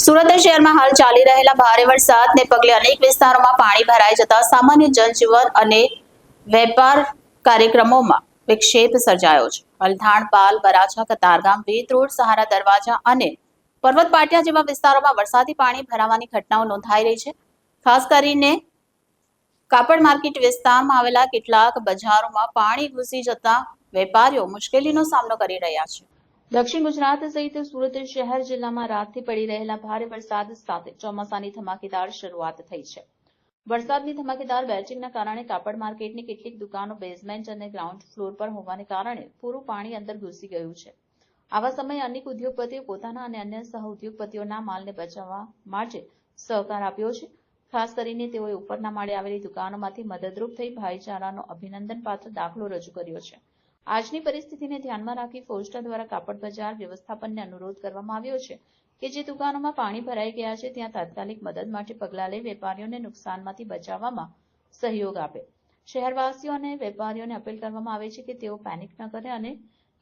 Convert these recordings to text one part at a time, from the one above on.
સુરત શહેરમાં હાલ ચાલી રહેલા ભારે વરસાદને પગલે અનેક વિસ્તારોમાં પાણી ભરાઈ જતા સામાન્ય જનજીવન અને વેપાર કાર્યક્રમોમાં વિક્ષેપ સર્જાયો છે। અલથાણ, પાલ, વરાછા, કતારગામ, વેત રોડ, સહારા દરવાજા અને પર્વત પાટિયા જેવા વિસ્તારોમાં વરસાદી પાણી ભરાવાની ઘટનાઓ નોંધાઈ રહી છે। ખાસ કરીને કાપડ માર્કેટ વિસ્તારમાં આવેલા કેટલાક બજારોમાં પાણી ઘૂસી જતા વેપારીઓ મુશ્કેલીનો સામનો કરી રહ્યા છે। દક્ષિણ ગુજરાત સહિત સુરત શહેર જિલ્લામાં રાતથી પડી રહેલા ભારે વરસાદ સાથે ચોમાસાની ધમાકેદાર શરૂઆત થઈ છે। વરસાદની ધમાકેદાર બેટિંગના કારણે કાપડ માર્કેટની કેટલીક દુકાનો બેઝમેન્ટ અને ગ્રાઉન્ડ ફ્લોર પર હોવાને કારણે પૂરું પાણી અંદર ઘૂસી ગયું છે। આવા સમયે અનેક ઉદ્યોગપતિઓ પોતાના અને અન્ય સહ ઉદ્યોગપતિઓના માલને બચાવવા માટે સહકાર આપ્યો છે। ખાસ કરીને તેઓએ ઉપરના માળે આવેલી દુકાનોમાંથી મદદરૂપ થઈ ભાઈચારાનો અભિનંદન પાત્ર દાખલો રજૂ કર્યો છે। આજની પરિસ્થિતિને ધ્યાનમાં રાખી ફોસ્ટા દ્વારા કાપડ બજાર વ્યવસ્થાપનને અનુરોધ કરવામાં આવ્યો છે કે જે દુકાનોમાં પાણી ભરાઈ ગયા છે ત્યાં તાત્કાલિક મદદ માટે પગલાં લઈ વેપારીઓને નુકસાનમાંથી બચાવવામાં સહયોગ આપે। શહેરવાસીઓ અને વેપારીઓને અપીલ કરવામાં આવે છે કે તેઓ પેનિક ન કરે અને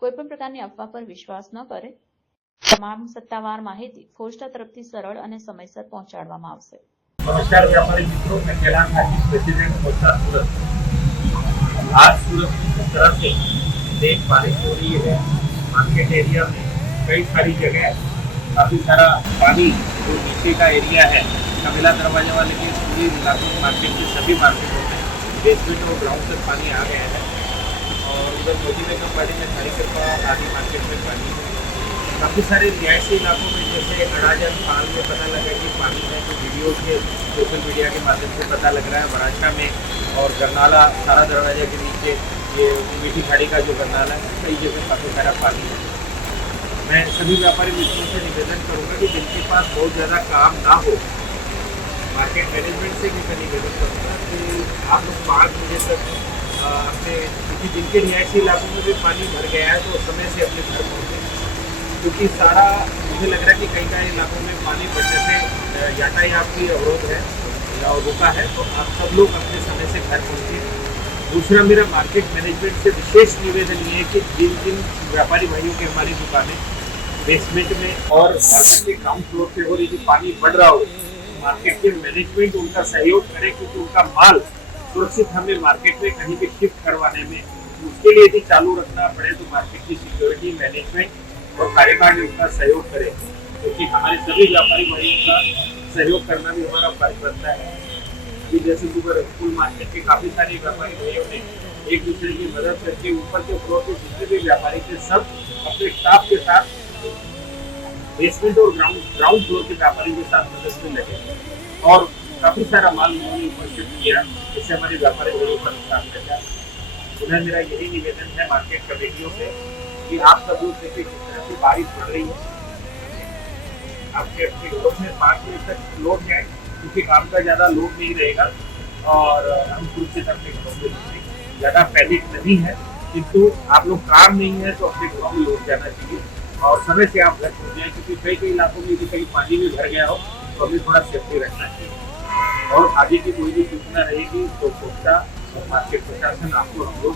કોઈપણ પ્રકારની અફવા પર વિશ્વાસ ન કરે। તમામ સત્તાવાર માહિતી ફોસ્ટા તરફથી સરળ અને સમયસર પહોંચાડવામાં આવશે। नमस्कार व्यापारी मित्रों, मैं कैलाश हाजी, प्रेसिडेंट फोस्टा सूरत। आज सूरत की जिस तरह से तेज बारिश हो रही है, मार्केट एरिया में कई सारी जगह काफी सारा पानी जो नीचे का एरिया है कबीला दरवाजा वाले के पूरी इलाकों मार्केट के सभी मार्केटों में बेसमेंट और ग्राउंड तक पानी आ गया है और उधर मोदी बेगम बाड़ी में थारी के पास आदि मार्केट में पानी है। काफ़ी सारे रिहायशी इलाकों में जैसे अड़ाजन पाल में पता लगा कि पानी है, तो वीडियो के सोशल मीडिया के माध्यम से पता लग रहा है। वराछा में और गरनाला सारा दरवाजा के नीचे ये मीठी खाड़ी का जो गरनाला है, कई जगह काफ़ी सारा पानी है। मैं सभी व्यापारी मित्रों से निवेदन करूँगा कि जिनके पास बहुत ज़्यादा काम ना हो, मार्केट मैनेजमेंट से भी मैं निवेदन करूँगा कि आप लोग 5 बजे तक अपने, क्योंकि जिनके रिहायशी इलाकों में भी पानी भर गया है तो समय से अपने घर पहुँचे, क्योंकि सारा मुझे लग रहा है कि कई कई इलाकों में पानी बढ़ने से यातायात भी अवरोध है या रुका है, तो आप सब लोग अपने समय से घर पहुँचे। दूसरा मेरा मार्केट मैनेजमेंट से विशेष निवेदन ये है कि जिन जिन व्यापारी भाइयों की हमारी दुकानें बेसमेंट में और मार्केट के ग्राउंड फ्लोर पे हो रही थी, पानी बढ़ रहा हो, मार्केट के मैनेजमेंट उनका सहयोग करे, क्योंकि उनका माल सुरक्षित हमें मार्केट में कहीं भी शिफ्ट करवाने में उसके लिए यदि चालू रखना पड़े तो मार्केट की सिक्योरिटी मैनेजमेंट और कार्यकाल में उनका सहयोग करें, क्योंकि हमारे सभी व्यापारी भाइयों का सहयोग करना भी हमारा फर्ज बनता है। कि जैसे सुबह रसगुल मार्केट के काफ़ी सारे व्यापारी भाइयों ने एक दूसरे की मदद करके ऊपर के फ्लोर पे जितने भी व्यापारी थे सब अपने स्टाफ के साथ बेसमेंट और ग्राउंड फ्लोर के व्यापारी के साथ मदद में लगे और काफ़ी सारा माल उन्होंने ऊपर शिफ्ट किया, जिससे हमारे व्यापारी भाइयों का नुकसान बचा। उन्हें मेरा यही निवेदन है मार्केट कमेटियों से कि आप सब लोग देखिए किस तरह से बारिश बढ़ रही है, आपके अपने ग्रुप में 5 बजे तक लोड है, क्योंकि काम का ज़्यादा लोड नहीं रहेगा और हम सुरक्षित अपने घरों में रहेंगे। ज़्यादा पैनिक नहीं है, किंतु आप लोग काम नहीं है तो अपने घरों में लौट जाना चाहिए और समय से आप घर पहुँच जाए, क्योंकि कई कई इलाकों में यदि कहीं पानी में भर गया हो तो हमें थोड़ा सेफ्टी रखना चाहिए। और आगे की कोई भी सूचना रहेगी तो पोस्टा और मार्केट प्रशासन आपको हम लोग